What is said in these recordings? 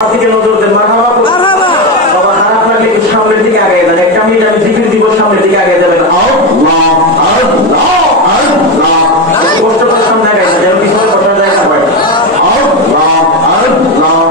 দিকে নজর দেন। মারহাবা মারহাবা। বাবা খারাপ লাগলে একটু সামনের দিকে আগে যান। একটা মিনিট আমি জিকির দিব, সামনের দিকে আগে যাবেন। আল্লাহ আল্লাহ আল্লাহ। কষ্ট করে সামনে আগে যান, যেন পিছনে বসার জায়গা পায়। আল্লাহ আল্লাহ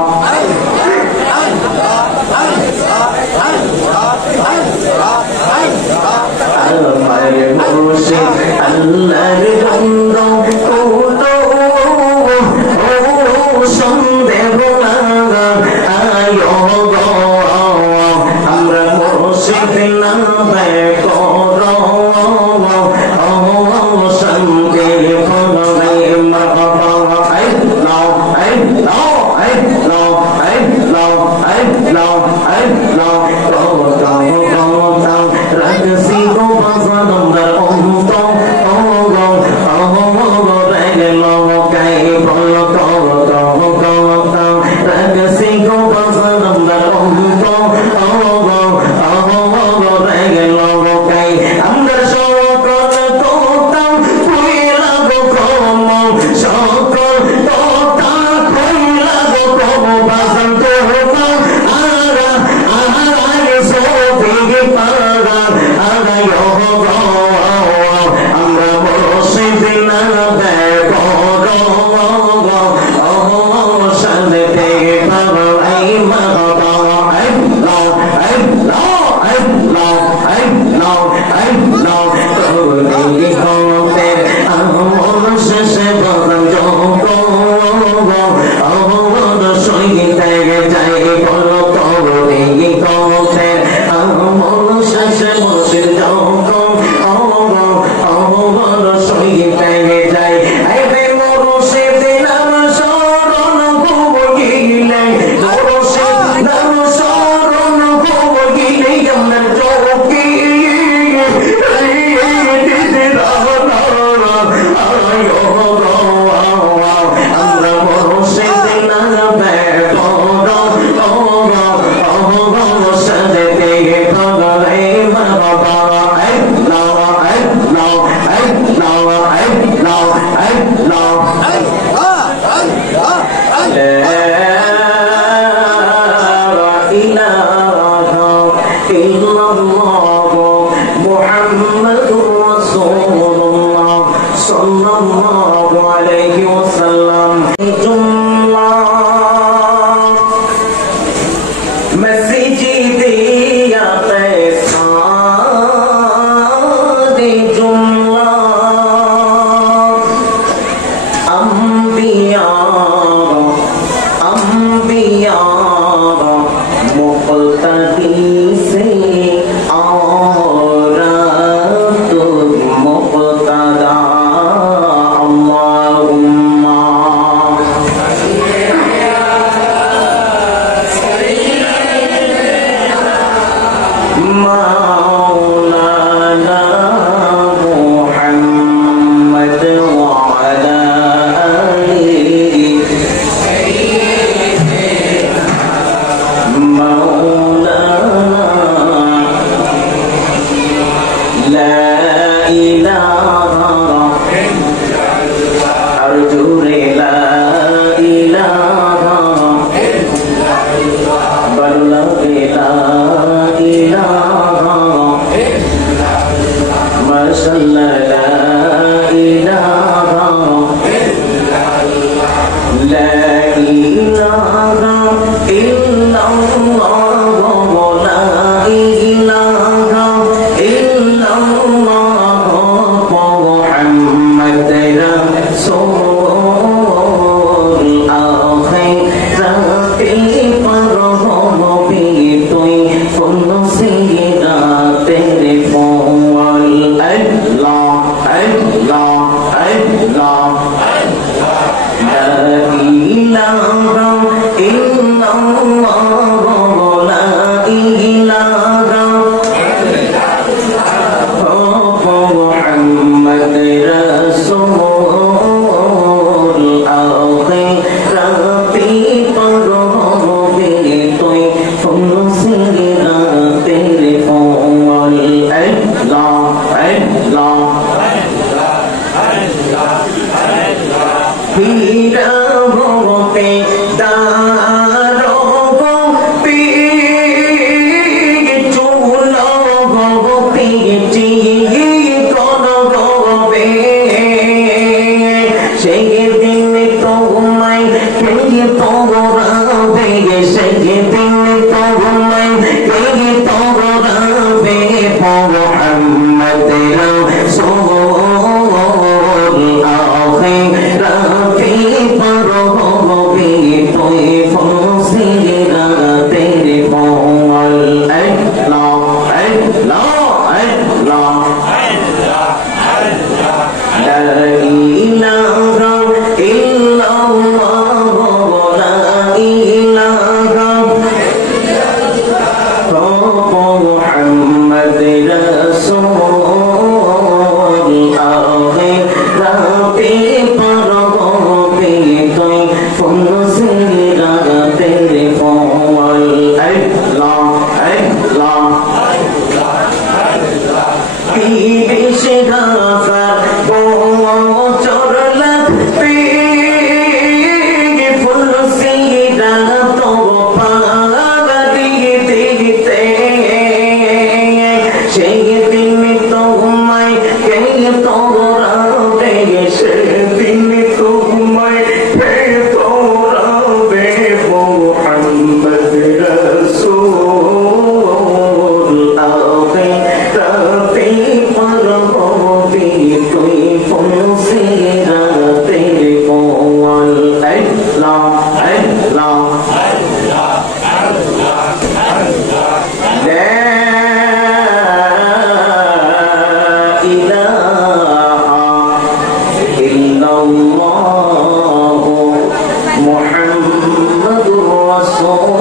Hira Bhagavate Daro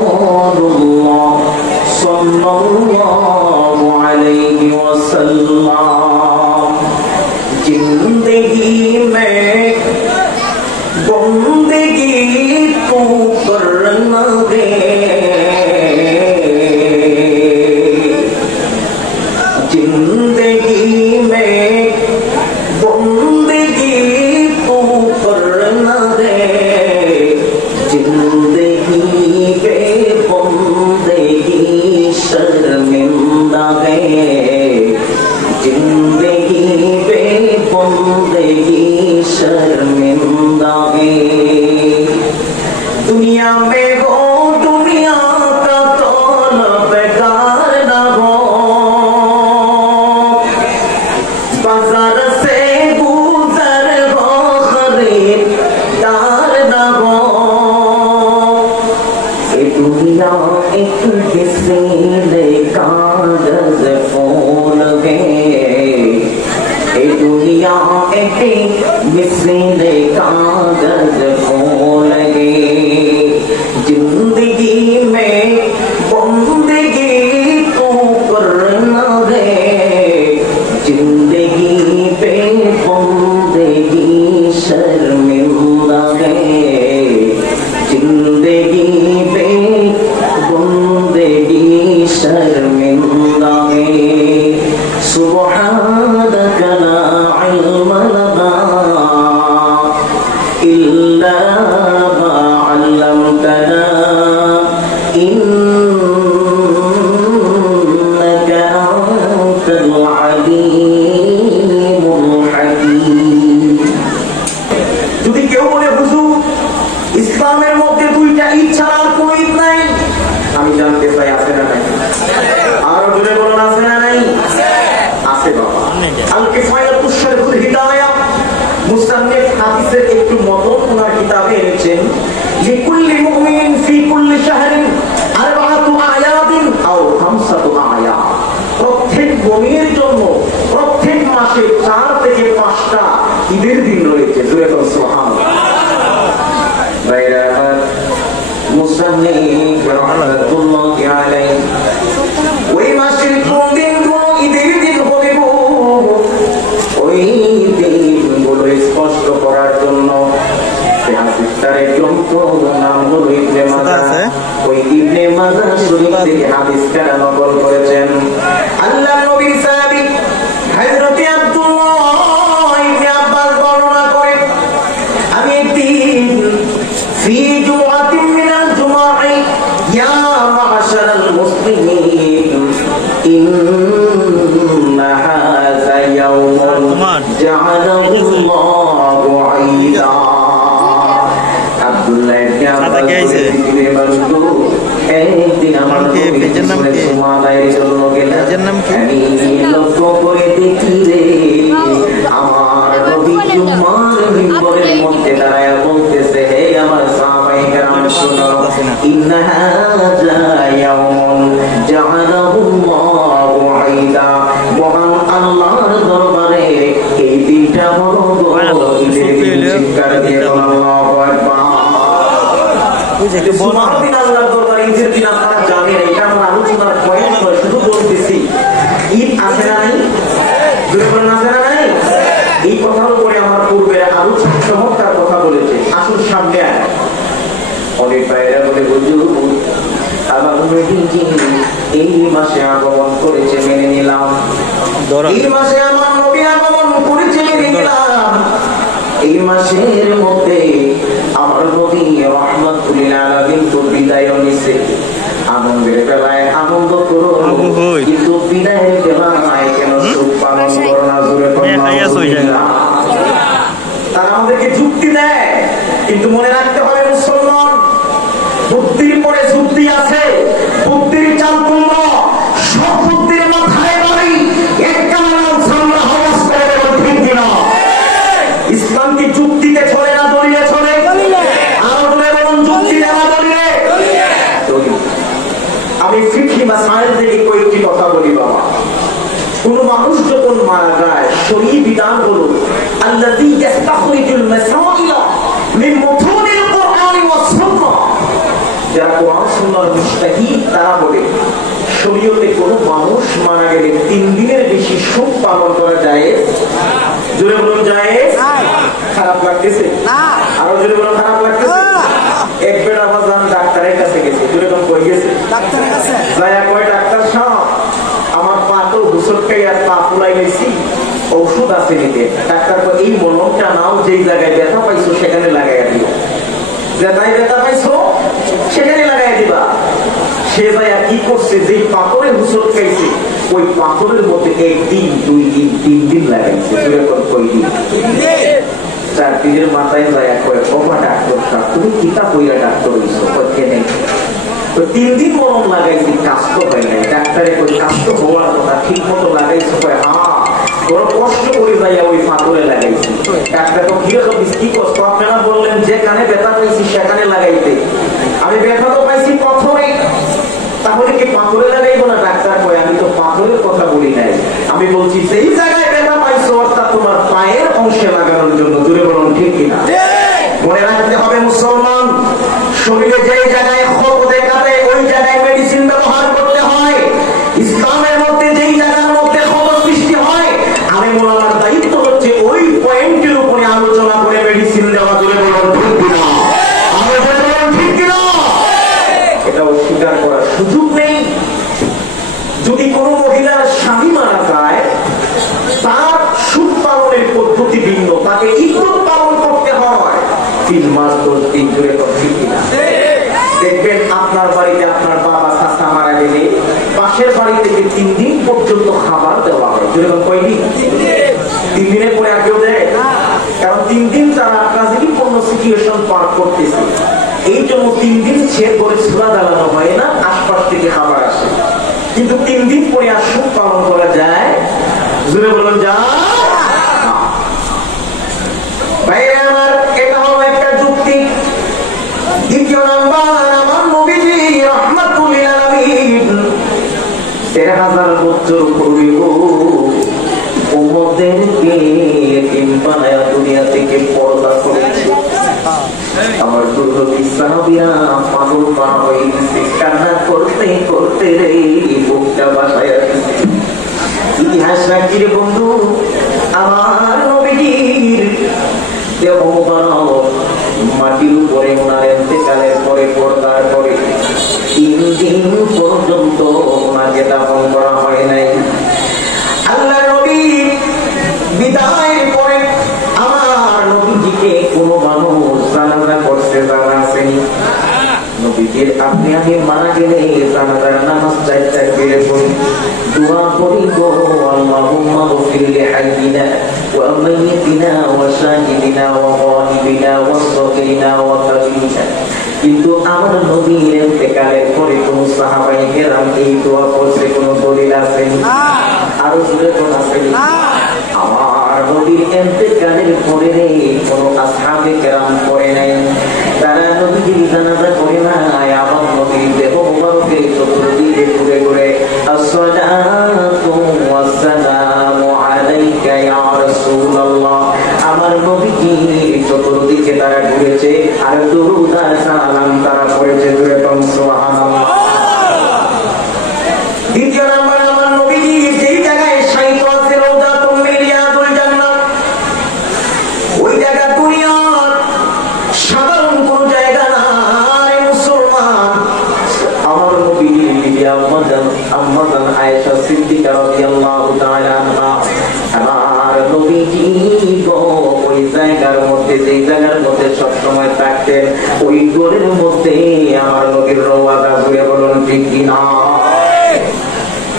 रसूलुल्लाह सल्लल्लाहु अलैहि वसल्लम जिंदगी में बंदगी तू करना दे जिंदगी में बंदगी तू करना दे जिंदगी पे बंदगी शर्मिंदा है जिंदगी पे बंदगी शर्मिंदा है दुनिया में हो दुनिया का तौलबगार न हो बाजार से गुजर हो खरीदार न हो ये दुनिया एक किसी कागज फूल है ये दुनिया एक मिसल कागज फूल है जिंदगी में बंदगी तू करना दे जिंदगी पे बंदगी शर्मिंदा है जिंदगी पे बंदगी शर्मिंदा है सुब्हानक ला इल्म लना इल्ला मा अल्लमतना इन्नका अंतल अलीमुल हकीम যদি কেউ বলে হুজুর ইসলামের মধ্যে দুইটা ঈদ ছাড়া আর কোনো ঈদ নাই আমি জানতে চাই আছে না নাই আরো জোরে বলুন আছে না নাই আছে বাবা আল কিফায়াতুশ শারহুল হিদায়াহ মুসান্নিফ হাদিসের একটু মতন ওনার কিতাবে এনেছেন লিকুল্লি মুমিনিন ফি কুল্লি শাহরিন আরবাআতু আয়াদিন আও খামসাতু আয়াত প্রত্যেক মুমিনের জন্য প্রত্যেক মাসে 4 থেকে 5টা ঈদের দিন রয়েছে জোরে বলুন সুবহানাল্লাহ বাইরা মুসান্নিফ রাহমাতুল্লাহি আলাইহি ওই মাসের কোন দিনগুলো ঈদের দিন হবে ওই দিনগুলো স্পষ্ট করার জন্য হাদিসটার গ্রন্থ নাম হলো ইবনে মাজাহ ওই ইবনে মাজাহ শরীফ থেকে হাদিসটা নকল করেছেন আল্লাহর নবী সাহাবী হযরত আব্দুল্লাহ ইবনে আব্বাস বর্ণনা করেন আমি একদিন ফি জুমাতিন মিনাল জুমা'i ইয়া মা'শারাল মুসলিমিন ইন্না হাযা ইয়াওমুন জা'ালাহুল্লাহু ঈদা আব্দুল্লাহ ইবনে আব্বাস একদিন আমার পেজের নাম কি সুমাদায়ের জন্য গেলাম পেজের নাম কি আমি লক্ষ্য করে দেখি রে আমার নবী জুমার মিম্বরের মধ্যে দাঁড়ায় বলতেছে হে আমার সাহাবায়ে কেরাম শুনো ইন্না হাযা ইয়াওমুন জা'ালাহুল্লাহু ঈদা মহান আল্লাহর দরবারে এই দিনটা বড় ঈদের দিন চিৎকার দিয়ে আল্লাহু আকবার বুঝে সুবহানাল্লাহ আল্লাহর দরবারে ঈদের দিন আপনারা জানেন এটা আমরা আলোচনার পয়েন্ট নয় শুধু বলতেছি ঈদ আছে না নাই জোরে বলেন আছে না নাই এই কথার উপরে আমার পূর্বে আরো চমৎকার কথা বলেছে আসুন সামনে আয় অনেক বাইরে বলে হুজুর আমার নবী এই মাসে আগমন করেছে মেনে নিলাম এই মাসে আমার নবী আগমন করেছে মেনে নিলাম এই মাসের মধ্যে আমার নবী রাহমাতুল আলামিন তো বিদায় নিছে আনন্দের বেলায় আনন্দ করো কিন্তু বিদায়ের বেলায় কেন সুখ পালন করো না জোরে তারা আমাদেরকে যুক্তি দেয় কিন্তু মনে রাখতে হবে মুসলমান বুদ্ধির পরে যুক্তি আছে বুদ্ধির চাল তোমরা সব বুদ্ধির মাথায় বাড়ি এক কালার সামনে হওয়াজ করে ঠিক কিনা ইসলাম কি যুক্তিতে চলে না দলিলে চলে আর বলুন যুক্তি দেওয়া দলিলে আমি ফিকহি মাসাইল থেকে কয়েকটি কথা বলি বাবা কোন মানুষ যখন মারা যায় শরীয়ী বিধান হলো আল্লাযী ইস্তাখরিজুল মাসাইল মিন মুতুনিল কুরআন ওয়াস সুন্নাহ যারা কোরআন সুন্নাহর মুস্তাহিদ তারা বলে শরীয়তে কোনো মানুষ মারা গেলে 3 দিনের বেশি শোক পালন করা যায়। জোরে বলুন যায়? খারাপ লাগতেছে? আরো জোরে বলুন খারাপ লাগতেছে? এক বেলা বাজান ডাক্তারের কাছে গেছে। জোরে বলুন কই গেছে? ডাক্তারের কাছে। যায়া কয় ডাক্তার সাহেব আমার পা তো হুসুর খাইয়া পা ফুলাই গেছি, ঔষধ আছে নিতে। ডাক্তার কয় এই মলমটা নাও, যেই জায়গায় ব্যথা পাইছো সেখানে লাগাইয়া দিও। যেটাই ব্যথা পাইছো সেখানে লাগাইয়া দিবা। সে যাইয়া কি করছে, যেই পাথরে হুসুর খাইছে ওই পাথরের মধ্যে 1 দিন 2 দিন 3 দিন লাগাইছে। কই দিন? 4 দিনের মাথায় যাইয়া কয় বাবা ডাক্তার সাহেব তুমি কিতা কইরা ডাক্তার হইছো? কয় কেনে? 3 দিন মলম লাগাইছি, কাজ তো হয় নাই। ডাক্তারে কই কাজ তো হওয়ার কথা, ঠিক মতো লাগাইছো? কয় হ্যাঁ, বড় কষ্ট করে যাইয়া ওই পাথরে লাগাইছি। ডাক্তার তো কি কষ্ট? আপনারা বললেন যেখানে ব্যথা পাইছি সেখানে লাগাইতে, আমি ব্যথা তো পাইছি পাথরে, তাহলে কি পাথরে লাগাইবো না? ডাক্তার কয় আমি তো পাথরের কথা বলি নাই, আমি বলছি সেই জায়গায় ব্যথা পাইছো অর্থাৎ তোমার পায়ের অংশে লাগানোর জন্য। দূরে বলুন ঠিক কিনা? মনে রাখতে হবে মুসলমান, শরীরে যে জায়গায় ক্ষত দেখাবে ওই জায়গায় মেডিসিন ব্যবহার করতে হয়। ইসলামের মধ্যে যেই জায়গার মধ্যে ক্ষত সৃষ্টি হয়, আমি মোলামার দায়িত্ব হচ্ছে ওই পয়েন্টের উপরে আলোচনা করে মেডিসিন দেওয়া। দূরে বলুন ঠিক কিনা? আমরা বলুন ঠিক কিনা? এটা অস্বীকার করার সুযোগ নেই। যদি কোনো মহিলার স্বামী মারা যায়, তার সুখ পালনের পদ্ধতি ভিন্ন, তাকে ইজ্জত পালন করতে হয় 3 মাস 10 দিন। ধরে ঠিক কিনা? দেখবেন আপনার বাড়িতে আপনার বাবা চাচা মারা গেলে পাশের বাড়িতে 3 দিন পর্যন্ত খাবার দেওয়া হয়। যেরকম কয়দিন? 3 দিনের পরে আর কেউ দেয়? কারণ 3 দিন তারা ট্রাজেডিপূর্ণ সিচুয়েশন পার করতেছে, এই জন্য 3 দিন সে করে চুলা জ্বালানো হয় না, আশপাশ থেকে খাবার আসে। কিন্তু 3 দিন পরে আর সুখ পালন করা যায়? জুড়ে বলুন যায়? ভাইরা আমার, এটা হলো একটা যুক্তি। দ্বিতীয় নাম্বার, আমার নবীজি রাহমাতুল লিল আলামিন 13,000 বছর পূর্বে উম্মতদেরকে এতিম বানায়া দুনিয়া থেকে পর্দা করেছে। আমার দুর্গতি সাহাবীরা পাগল পাড়া হয়ে গেছে, কান্না করতে করতে রে বুকটা বাসায় আসছে। ইতিহাস রাখি রে বন্ধু, আমার নবীজির দেহ মুবারক মাটির উপরে ওনার ইন্তেকালের পরে পর্দার পরে 3 দিন পর্যন্ত ওনাকে দাফন করা হয় নাই। আল্লাহ নবী বিদায়ের পরে আমার নবীজিকে কোনো মানুষ জানাজা করতে জানা আসেনি। নবীজির আপনি আমি মারা গেলে জানাজার নামাজ 4 তাকবীরে পড়ি, দোয়া করি গো আল্লাহুম্মা গফির লি হাইয়িনা ওয়া মাইয়িতিনা ওয়া শাহিদিনা ওয়া গায়িবিনা ওয়া সাগীরিনা ওয়া কাবীরিনা। কিন্তু আমার নবীর ইন্তেকালের পরে কোন সাহাবায়ে কেরাম এই দোয়া করছে কোন দলিল আছে? আরো জোরে কোন আছে? আমার নবীর ইন্তেকালের পরে কোন আসহাবে কেরাম করে নাই, তারা নবীর জানাজা করে নাই। আমার নবীর দেহ মুবারকে চতুর্দিকে ঘুরে ঘুরে আসসালাতু ওয়াসসালামু আলাইকা ইয়া রাসূলুল্লাহ, আমার নবীজি চতুর্দিকে তারা ঘুরেছে আর দরুদ আর সালাম তারা পড়েছে। সুবহানাল্লাহ। দ্বিতীয় নাম্বার, আমার নবীজি যেই জায়গায় শায়িত আছে রওজাতুল মিন রিয়াদুল জান্নাহ, ওই জায়গা দুনিয়ার সাধারণ কোন জায়গা না মুসলমান। আমার নবীজি বিবি আম্মাজান আয়েশা সিদ্দিকা রাদিয়াল্লাহু তাআলা আনহা, আমার নবীজি ওই জায়গার মধ্যে, যেই জায়গার মধ্যে সবসময় থাকতেন ওই ঘরের মধ্যে আমার নবীর রওয়াজা। জুড়ে বলুন ঠিক কিনা?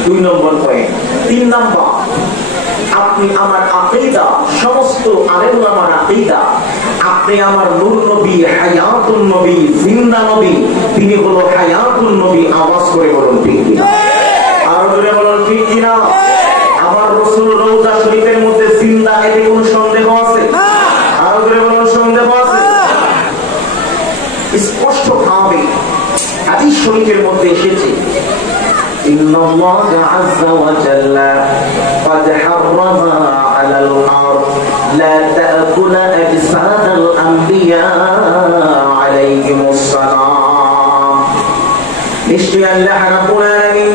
2 নম্বর পয়েন্ট। 3 নম্বর, আপনি আমার আকীদা, সমস্ত আলেম ওলামার আকীদা, আপনি আমার নূর নবী, হায়াতুন নবী, জিন্দা নবী, তিনি হলো হায়াতুন নবী। আওয়াজ করে বলুন ঠিক কিনা? আরো জোরে বলুন ঠিক কিনা? আমার রাসূল রওজা শরীফের মধ্যে জিন্দা, এতে কোনো সন্দেহ আছে? আরো জোরে বলুন সন্দেহ আছে? স্পষ্ট ভাবে হাদিস শরীফের মধ্যে এসেছে, ইন্নাল্লাহ আযজা ওয়া জাল্লা قد حرم على النار لا تأكل أجساد الأنبياء عليهم السلام নিশ্চয়ই আল্লাহ রাব্বুল আলামিন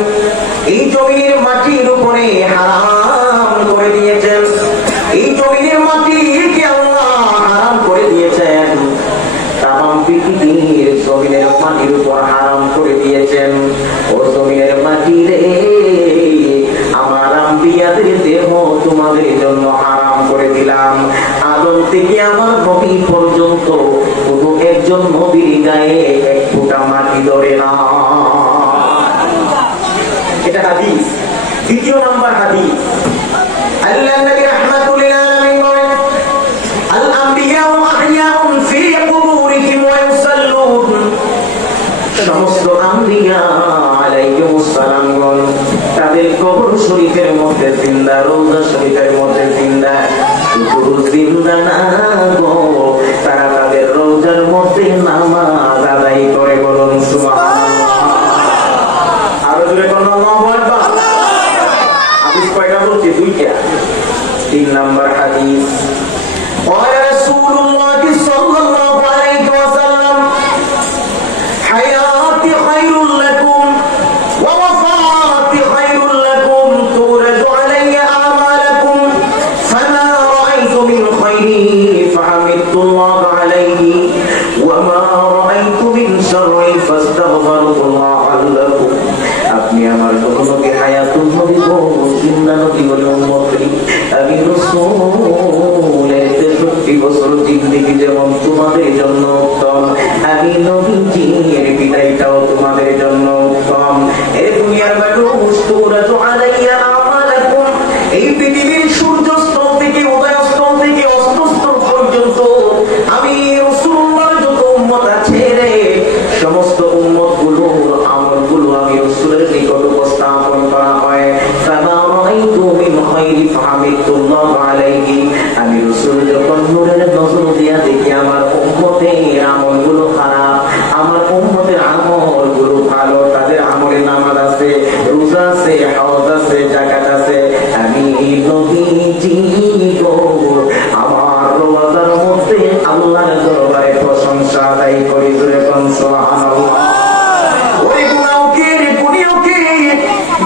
এই জমিনের মাটির উপরে হারাম করে দিয়েছেন, এই জমিনের মাটিকে আল্লাহ হারাম করে দিয়েছেন, তামাম পৃথিবীর জমিনের মাটির উপর হারাম করে দিয়েছেন। ও জমিনের মাটি রে, আমার আম্বিয়াদের দেহ তোমাদের জন্য হারাম করে দিলাম। আদম থেকে আমার নবী পর্যন্ত কোনো একজন নবীর গায়ে এক ফোঁটা মাটি ধরে না। এটা হাদিস। দ্বিতীয় নাম্বার হাদিস, আল্লাহ নবী রাহমাতুল লিল আলামিন বলেন, আল আম্বিয়া আহইয়াউন ফি কুবুরিহিম ওয়া ইউসাল্লুন। সমস্ত আম্বিয়া আলাইহিমুস সালামগণ তাদের কবর শরীফের মধ্যে জিন্দা, রওজা শরীফের মধ্যে জিন্দা। শুধু জিন্দা না গো, তারা তাদের রওজার মধ্যে নামাজ আদায় করে। বলুন সুবহানাল্লাহ। আরো জোরে বলুন আল্লাহু আকবার। হাদিস কয়টা বলছি? দুইটা। তিন নাম্বার হাদিস, قال رسول الله صلى الله عليه وسلم حياتي خير لكم ووفاتي خير لكم تورد علي أعمالكم فما رأيت من خير فحمدت الله عليه وما رأيت من شر فاستغفرت الله لكم। আপনি আমার নবী হায়াতুল নবী গো, জিন্দা নবী বলে উম্মত করি। আমি রাসূলের 63 বছর জিন্দেগি যেমন তোমাদের জন্য উত্তম, আমি নবীজির বিদায়টাও তোমাদের জন্য উত্তম। এই দুনিয়ার মানুষ তুরাজু আলাইয়া আমালাকুম, এই পৃথিবীর সূর্যাস্ত থেকে উদয়াস্ত থেকে অস্তস্ত পর্যন্ত আমি রাসূলুল্লাহর যত উম্মত আছে রে, সমস্ত উম্মতগুলোর আমলগুলো আমি রাসূলের নিকট উপস্থাপন করা হয়। ফামা রাআইতু মিন খায়রি ফাহামিদতুল্লাহ আলাইহি। আমি রাসূল যখন নূরের নজর দিয়া দেখি আমার উম্মতের আমলগুলো খারাপ, আমার উম্মতের আমলগুলো ভালো, তাদের আমলে নামাজ আছে, রোজা আছে, হজ আছে, যাকাত আছে, আমি নবীজি গো আমার রওজার মধ্যে আল্লাহর দরবারে প্রশংসা আদায় করি। জোরে বলুন সুবহানাল্লাহ। ওই গুনাহকে গুনিয়কে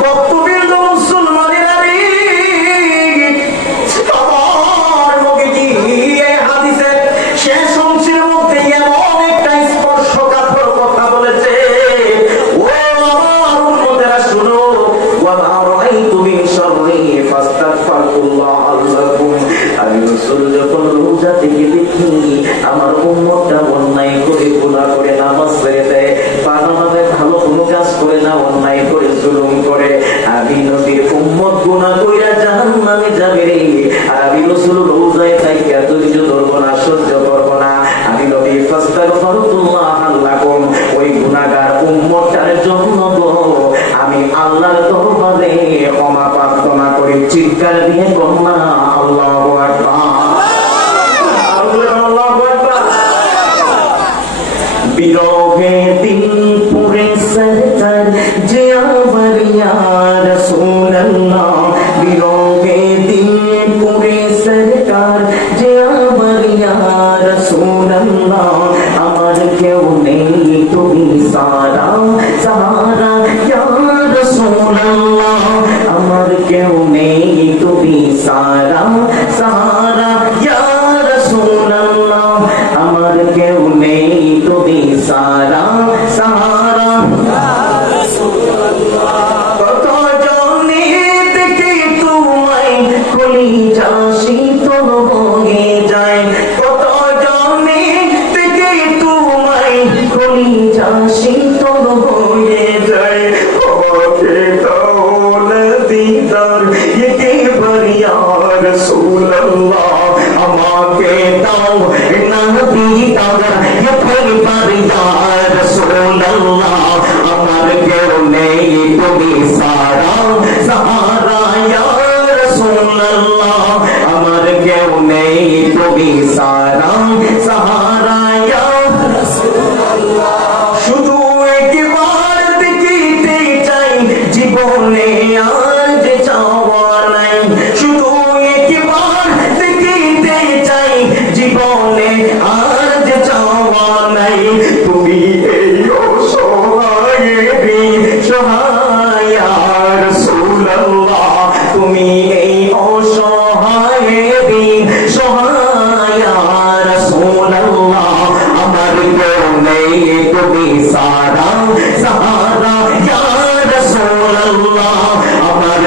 বক্তব্যের মুসলমানেরা রে, আমার নবীজি এই হাদিসের শেষ অংশের মধ্যে এমন একটা স্পর্শকাতর কথা বলেছে, ও আমার উম্মতেরা শুনো, ওয়া মা রাআইতু মিন শাররি ফাস্তাগফিরুল্লাহ লাকুম। আমি রাসূল যখন রোজা থেকে দেখি আমার উম্মতটা অন্যায় করে গুনাহ করে নামাজ ছেড়ে দেয়, নামাজে ভালো কোনো কাজ করে না, অন্যায় করে জুলুম করে, আমি নবীর উম্মত গুনাহ কইরা জাহান্নামে যাবে রে। আর আমি রাসূল রোজায় থাইকা ধৈর্য ধরব না, সহ্য করব না। আমি নবী ফাস্তাগফিরুল্লাহ লাকুম, ওই গুনাহগার উম্মতটার জন্য গো আমি আল্লাহর দরবারে ক্ষমা প্রার্থনা করি। চিৎকার দিয়ে বলনা আল্লাহু আকবার। আল্লাহু আকবার। বিরহে দিল পুরে সরকার যে আমার ইয়া রাসূলুল্লাহ, বিরহে দিল পুরে সরকার যে আমার ইয়া রাসূলুল্লাহ, আমার কেউ নেই তুমি সারা সারা ইয়া রাসূলুল্লাহ, আমার কেউ নেই তুমি সারা সারা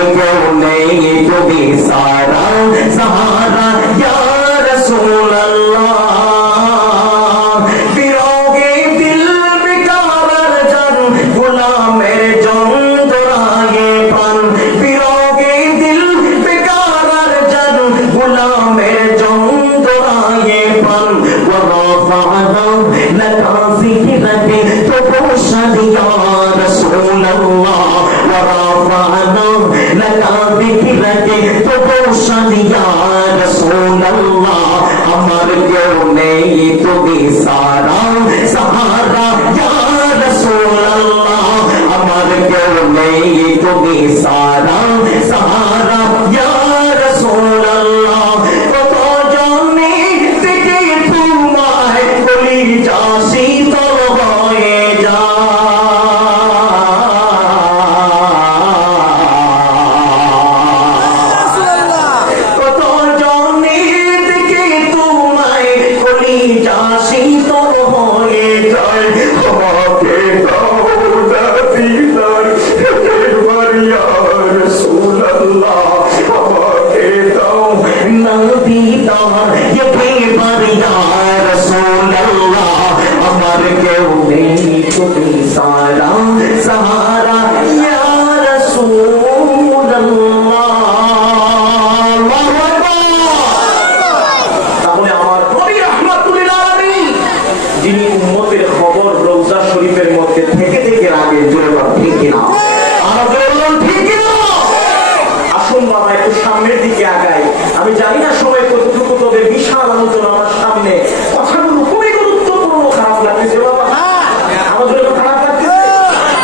কেউ নেই তুমি সারা সাহারা ইয়া রাসূলুল্লাহ বিরোগে দিল বেকার জান গোলামের যন্ত্রণায় প্রাণ বিরোগে দিল বেকার জান গোলামের যন্ত্রণায় প্রাণ ওয়ারাফা'না লাকা যিকরাকে তুবশাদ ইয়া রাসূলুল্লাহ ওয়ারাফা'না লাকা যিকরাকে তুবশাদ ইয়া রাসূলুল্লাহ আমার কেউ নেই তুমি সারা সাহারা ইয়া রাসূলুল্লাহ আমার কেউ নেই তুমি সারা সাহারা ইয়া রাসূলুল্লাহ কত জনে থেকে তোমায় বলি যা শীতল হয়ে যা কত জনে থেকে তোমায় বলি যা শীতল হয়ে যায় তোমাকে দিদার ইয়া রাসূলুল্লাহ আমাকে দাও না দিদার ইয়া রাসূলুল্লাহ আমার কেউ নেই তুমি সারা সাহারা ইয়া রাসূলুল্লাহ তাহলে আমার নবী রাহমাতুল লিল আলামিন যিনি উম্মতের খবর রওজা শরীফের মধ্যে থেকে থেকে রাখেন জোরে বলেন ঠিক কিনা আমাদের বলুন ঠিক কিনা আসুন বাবা একটু সামনের দিকে আগাই আমি জানি না সময় কতটুকু তবে বিশাল আলোচনা আমার সামনে কথাগুলো খুবই গুরুত্বপূর্ণ খারাপ লাগতেছে বাবা আমাদের খারাপ লাগতেছে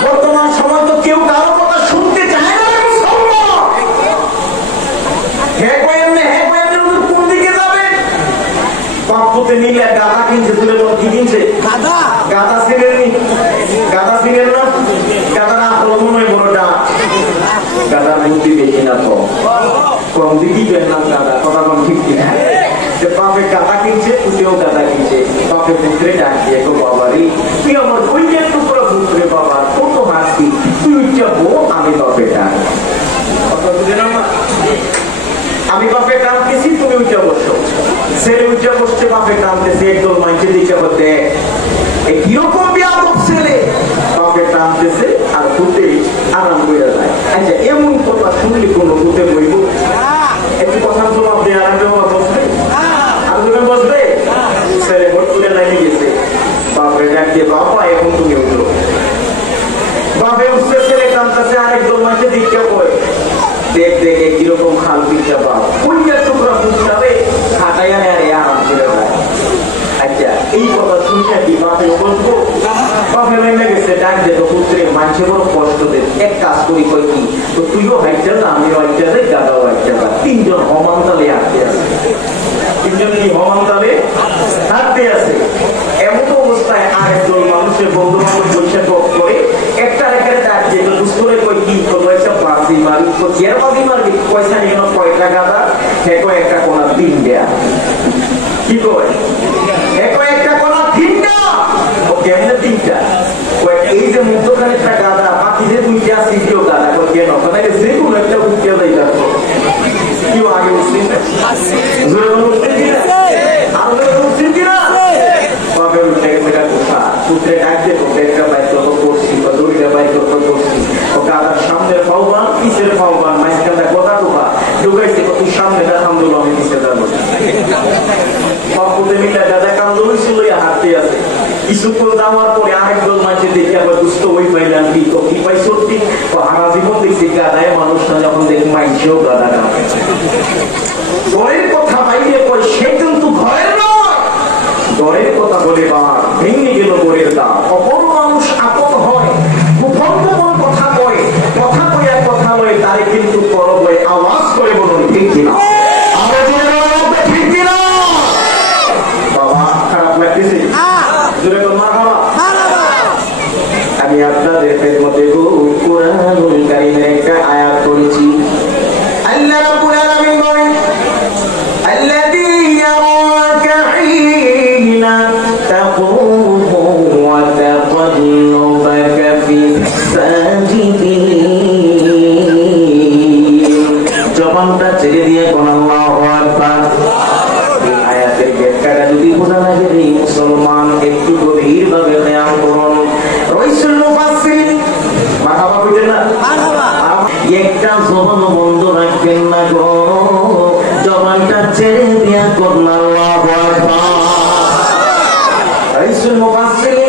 বর্তমান সময় তো কেউ কারো কথা শুনতে চায় না হ্যাঁ কয়েমনে কোন দিকে যাবে বাপুতে নিলে গাদা কিনছে তুলে বল কি কিনছে গাদা সিনেননি গাদা সিনেন না গাদা না হলো মনে হয় বড়টা গাদা বুদ্ধি বেশি না তো কম দিকেই বেরলাম গাদা কথা কম ঠিক কিনা যে বাপে গাদা কিনছে তুইও গাদা কিনছে বাপে পুত্রে ডাকিয়ে তো বাবারই তুই আমার ওইটা টুকরো পুত্রে বাবা কত হাসি তুই উচ্চাবো আমি বাপে ডাক কথা বুঝে না আমি বাপে টানতেছি তুমি উচ্চা বসছো ছেলে উচ্চা বসছে বাপে টানতেছে একদল মানুষের দিকে বলতে এই কিরকম বিয়াদব ছেলে বাপে টানতেছে আর ভূতে আরাম করে যায় আচ্ছা এমন কথা শুনলে কোনো ভূতে বইব একটু কথা জবাব দিয়ে আরাম ব্যবহার বসবে আর তুমি বসবে ছেলে ভোট তুলে লাগিয়ে গেছে বাপে ডাক দিয়ে বাবা এখন তুমি উঠো বাপে উঠছে ছেলে টানতেছে আর একদল মানুষের দিকে বই দেখ দেখে কিরকম খাল পিঠা পাও ওইটা টুকরা ফুটটাবে খাটাইয়া নেয় আরাম করে যায় আচ্ছা এই কথা শুনছে কি বাপে বলবো বাপে মেনে গেছে ডাক দে তো পুত্রে মানুষে বড় কষ্ট দে এক কাজ করি কই কি তো তুইও হাইটা যা আমিও হাইটা যাই দাদাও হাইটা যা তিনজন হমান তালে আটকে আছে তিনজন কি হমান তালে আটকে আছে এমন অবস্থায় আরেকজন মানুষের বন্ধু বান্ধব বৈশাখ করে একটা রেখে ডাক দিয়ে দুষ্ট করে কই কি করবো একটা বাজি মারি কের বাজি মারবি পয়সা নিয়ে কয়টা গাদা হেকো একটা কোনা তিন দেয়া কি কয় হেকো একটা কোনা তিনটা ও কেমনে তিনটা এই যে মুক্তখানে একটা গাদা বাকি যে দুইটা সিটিও গাদা কেন ওখানে যে কোনো একটা উঠতে যাই যাবো কেউ আগে উঠছেন জোরে উঠছেন কিনা আরো উঠছেন কিনা বাপে উঠে গেছে কোথা পুত্রে ডাক দিয়ে একটা বাইক যত করছি বা দুইটা বাইক যত করছি ও গাদার সামনের ফাউবান পিছের ফাউবান মাঝখানটা কথা ঢোকা ঢুকাইছে তুই সামনে দেখাম দিল আমি পিছিয়ে যাবো বাপুতে মিলে দাদা কান্দুল ছিল হাঁটতে আছে কিছুক্ষণ যাওয়ার পরে আরেকজন মাঝে দেখি আবার দুষ্ট ওই পাইলাম কি তো কি পাই সত্যি তো হারা জীবন দেখছি গাদায় মানুষ না যখন দেখি মাইছেও গাদা কাঁপে ঘরের কথা বাইরে কই সে কিন্তু ঘরের নয় ঘরের কথা বলে বার ভেঙে গেল ঘরের দা অপর মানুষ আপন হয় গোপন গোপন কথা কয় কথা কয়ে কথা লয় তারে কিন্তু করব আওয়াজ করে বলুন ঠিক কিনা ঠিক কিনা বাবা খারাপ লাগতেছে আমি আপনাদের মধ্যে কুরআনুল কারীমের একটা আয়াত পড়েছি আল্লাহ রাব্বুল আলামিন বলেন ছেড়ে দিয়ে কোন আল্লাহু আকবার। এই আয়াতের ব্যাখ্যাটা যদি বোঝা লাগে এই মুসলমান একটু গভীরভাবে খেয়াল করুন। রাসূল মুফাসসির মারহাবা কইতেন না, মারহাবা। একটা জবান বন্ধ রাখবেন না গো, জবানটা ছেড়ে দিয়া কোন আল্লাহু আকবার। রাসূল মুফাসসির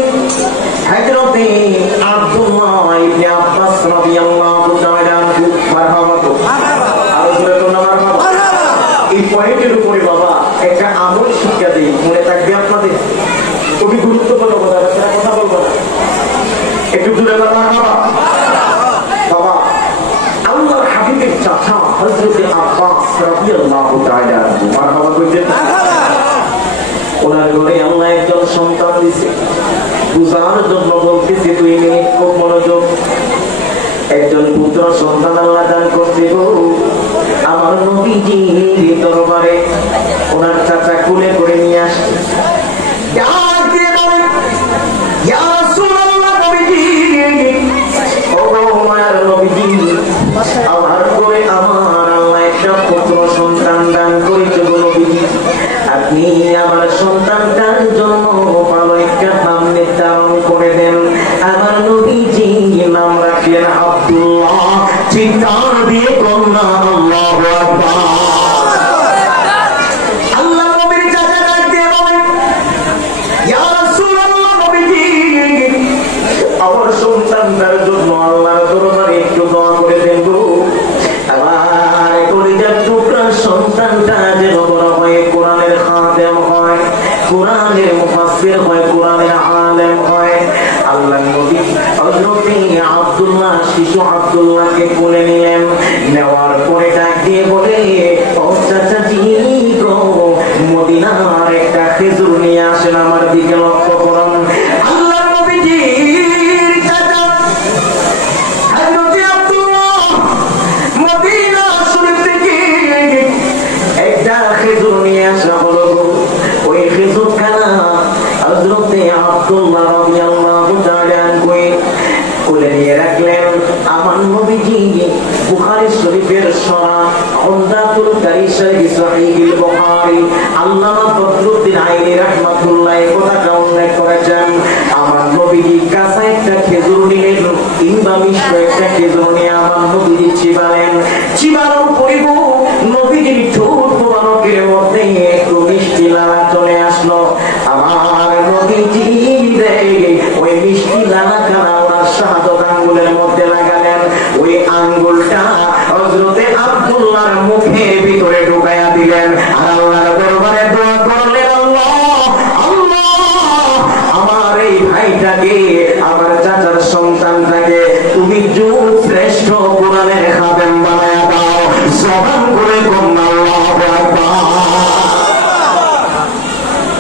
হযরতে আব্দুল্লাহ ইবনে আব্বাস রাদিয়াল্লাহু তাআলা আনহু মারহাবা তো আর জোরে কোন মারহাবা। এই পয়েন্টের উপরে বাবা একটা আমল শিক্ষা দেই, মনে থাকবে আপনাদের, খুবই গুরুত্বপূর্ণ কথা, কথা বলবো না, একটু জোরে মারহাবা। বাবা আল্লাহর হাবিবের চাচা হযরতে আব্বাস রাদিয়াল্লাহু তাআলা আনহু মারহাবা কইতেন। ওনার ঘরে আল্লাহ একজন সন্তান দিয়েছে, বুঝানোর জন্য বলতেছি 2 মিনিট খুব মনোযোগ। একজন পুত্র সন্তান আল্লাহ দান করতে গো আমার নবীজির দরবারে ওনার চাচা কুলে করে নিয়ে আসছে। আমার করে আমার আল্লাহ একটা পুত্র সন্তান দান করেছে গো নবীজি, আপনি আমার সন্তানটার জন্য ভালো একটা নাম নির্ধারণ করে দেন। আমার নবীজি নাম রাখলেন আব্দুল্লাহ। চিৎকার দিয়ে কন্যা আল্লাহু আকবার। আল্লাহ নবীর চাচা ডাক দিয়ে বলেন, ইয়া রাসূলুল্লাহ, নবীজি আমার সন্তানটার জন্য আল্লাহর দরবারে একটু দোয়া করে দেন গো। আমার কলিজার টুকরা সন্তানটা যেন বড় হয়ে কোরআনের খাদেম হয়, কোরআনের মুফাসসির হয়, কোরআনের আলেম হয়। আল্লাহ নবী হযরতে আব্দুল্লাহ শিশু আব্দুল্লাহকে কোলে নিলেন, নেওয়ার পরে ডাক দিয়ে বলে, ও চাচাজি গো মদিনার একটা খেজুর নিয়ে আসেন, আমার দিকে লক্ষ্য করুন। আল্লাহ নবীজির চাচা হযরতে আব্দুল্লাহ মদিনা শরীফ থেকে একটা খেজুর নিয়ে আসা হলো। ওই খেজুর খানা হযরতে আব্দুল্লাহ রাদিয়াল্লাহু তাআলা আনহু কোলে নিয়ে রাখলেন। আমার নবীজি বুখারী শরীফের সূরা উমদাতুল কারী শরীফ সহিহুল বুখারী আল্লামা ফখরুদ্দিন আইনি রাহমাতুল্লাহ কথা উল্লেখ করেছেন। আমার নবীজি কাছে একটা খেজুর নিলেন, কিংবা মিষ্টি একটা খেজুর নিয়ে আমার নবীজি চিবালেন। চিবানোর পরিব নবীজির ঠোঁট মোবারকের মধ্যে একটু মিষ্টি লালা চলে আসলো। আমার নবীজি ওই মিষ্টি লালা খানা ওনার শাহাদাত আঙ্গুলের মধ্যে লাগালেন। ওই আঙ্গুলটা হযরতে আব্দুল্লাহর মুখের ভিতরে ঢুকাইয়া দিলেন, আর আল্লাহর দরবারে দোয়া করলেন, আল্লাহ আল্লাহ আমার এই ভাইটাকে, আমার চাচার সন্তানটাকে তুমি যুগ শ্রেষ্ঠ কোরআনের খাদেম বানায়া দাও। জবান করে কন্যা আল্লাহু আকবার।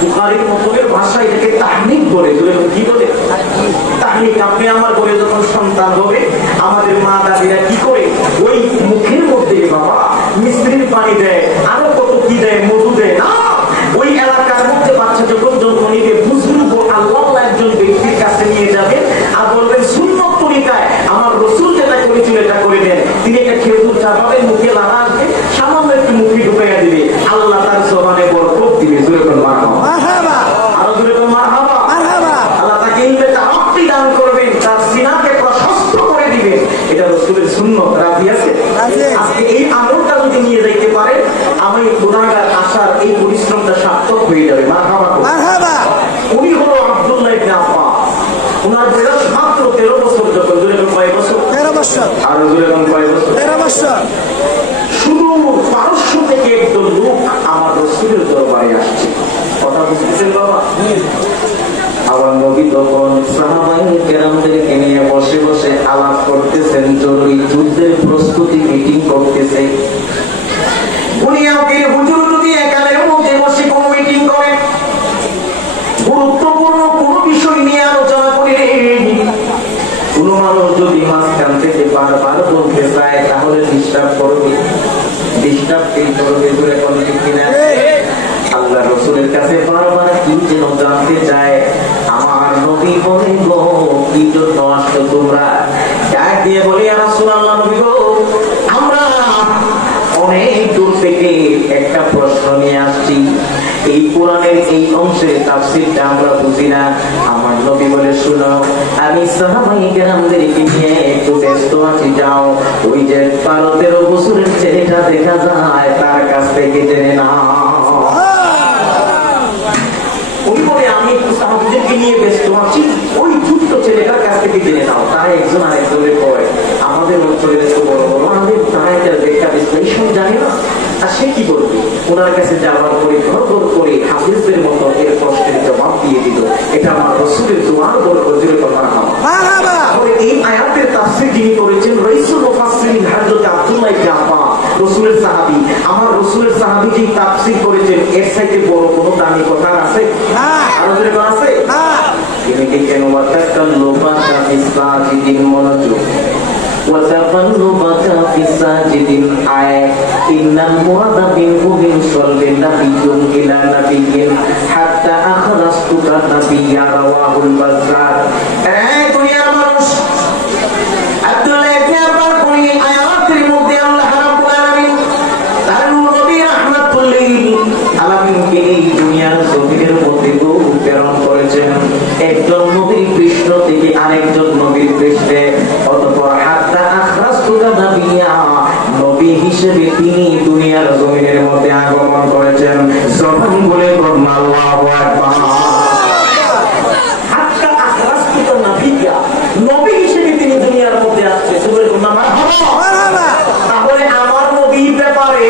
বুখারীর মতনের ভাষা এটাকে তাহনিক বলে। কি বলে? তাহনিক। আপনি আমার ঘরে যখন সন্তান হবে, আমাদের মা দাদিরা কি করে ওই মুখের মধ্যে বাবা মিষ্টির পানি দেয়, আরো কত কি দেয়, মধু দেয় না। ওই এলাকার মধ্যে বাচ্চা যখন জন্ম নিবে, বুজুর্গ আল্লাহ একজন ব্যক্তির কাছে নিয়ে যাবেন আর বলবেন সুন্নত তরিকায় আমার রাসূল যেটা করেছিল এটা করে দেন। তিনি একটা খেজুর চাপাবেন, মুখে লাগা আসবে, সামান্য একটু মুখে ঢুকাইয়া দিবে, আল্লাহ তার জবানে বরকত দিবে। জোরে বলুন মারহাবা। আরো জোরে বলুন মারহাবা। আল্লাহ তাকে ইলমে তাআক্কি দান করবেন, তার সিনাকে প্রশস্ত করে দিবেন। এটা রাসূলের সুন্নাত। রাজি আছে? আজকে এই আমলটা যদি নিয়ে যাইতে পারে, আমি গুনাহগার আসার এই পরিশ্রমটা সার্থক হয়ে যাবে। মারহাবা। উনি হলো আব্দুল্লাহ ইবনে আব্বাস। ওনার বয়স মাত্র 13 বছর। যখন জোরে বলুন কয় বছর? 13 বছর। আরো জোরে বলুন কয় বছর? 13 বছর। শুধু পারস্য থেকে একজন লোক আমার রাসূলের দরবারে আসছে। কথা বুঝতেছেন বাবা? আমার নবী তখন সাহাবায়ে কেরামদেরকে নিয়ে বসে বসে আলাপ করতেছেন, জরুরি যুদ্ধের প্রস্তুতি মিটিং করতেছে। বুনিয়াদের হুজুর যদি একালের মধ্যে বসে কোনো মিটিং করে, গুরুত্বপূর্ণ কোন বিষয় নিয়ে আলোচনা করে, কোন মানুষ যদি মাঝখান থেকে বারবার বলতে চায়, তাহলে ডিস্টার্ব করবে, ডিস্টার্ব ফিল করবে। দূরে কোন ঠিক কিনা? আল্লাহ রাসূলের কাছে বারবার কি যেন জানতে চায়। আমার নবী বলে গো, কি জন্য আসছো তোমরা? ডাক দিয়ে বলি, ইয়া রাসূলুল্লাহ, নবী গো, আমরা অনেক দূর কোরআনের এই অংশের তাফসীরটা আমরা বুঝি না। আমার নবী বলে শুনো, আমি সাহাবায়ে কেরামদেরকে নিয়ে একটু ব্যস্ত আছি, যাও ওই যে 12-13 বছরের ছেলেটা দেখা যায় তার কাছ থেকে জেনে নাও। ওই বলে আমি একটু সাহাবীদেরকে নিয়ে ব্যস্ত আছি, ওই ছোট্ট ছেলেটার কাছ থেকে জেনে নাও। তারা একজন আরেকজনের পরে আমাদের অঞ্চলের এত বড় বড় আমাদের তারা এটার ব্যাখ্যা বিশ্লেষণ জানে না। আর সে কি করবে? ওনার কাছে যাওয়ার পরে ঘর ঘর করে হাফিজদের মতো এর প্রশ্নের জবাব দিয়ে দিল। এটা আমার রাসূলের দোয়ার বরকত জুড়ে করা হয়। তাহলে এই আয়াতের তাফসীর যিনি করেছেন রাইসুল মুফাসসিরিন হযরত আব্দুল্লাহ ইবনে আব্বাস, রাসূলের সাহাবী। আমার রাসূলের সাহাবী যিনি তাফসীর করেছেন এর চাইতে বড় কোনো দামি কথা আছে? আরো জোরে বলা আছে? তিনি কি কেন ওয়াতাকাল্লুবাকা ফিস-সাজিদিন মনোযোগ ওয়াতাকাল্লুবাকা ফিস-সাজিদিন আয় ইন্নাল মুরাদা বিহু মিন সাল্লিন নাবিয়্যুন ইলা নাবিয়্যিন হাত্তা আখরাজতুকা নাবিয়্যা রাওয়াহুল বাজ্জার। এই দুনিয়ার মানুষ, আব্দুল্লাহ ইবনে আব্বাস কোন আয়াতের মধ্যে আল্লাহ রাব্বুল আলামিন তার নবী রাহমাতুল লিল আলামিনকে এই দুনিয়ার জমিনের মধ্যে প্রেরণ করেছেন একজন নবীর পৃষ্ঠ থেকে আরেকজন নবীর পৃষ্ঠে। অতঃপর হাত্তা আখরাজতুকা নাবিয়্যা, নবী হিসেবে তিনি দুনিয়ার জমিনের মধ্যে আগমন করেছেন। জবান বলে আল্লাহু আকবার। হাত্তা আখরাজতুকা নাবিয়্যা, নবী হিসেবে তিনি দুনিয়ার মধ্যে আসছে। সুবহানাল্লাহ। তাহলে আমার নবীর ব্যাপারে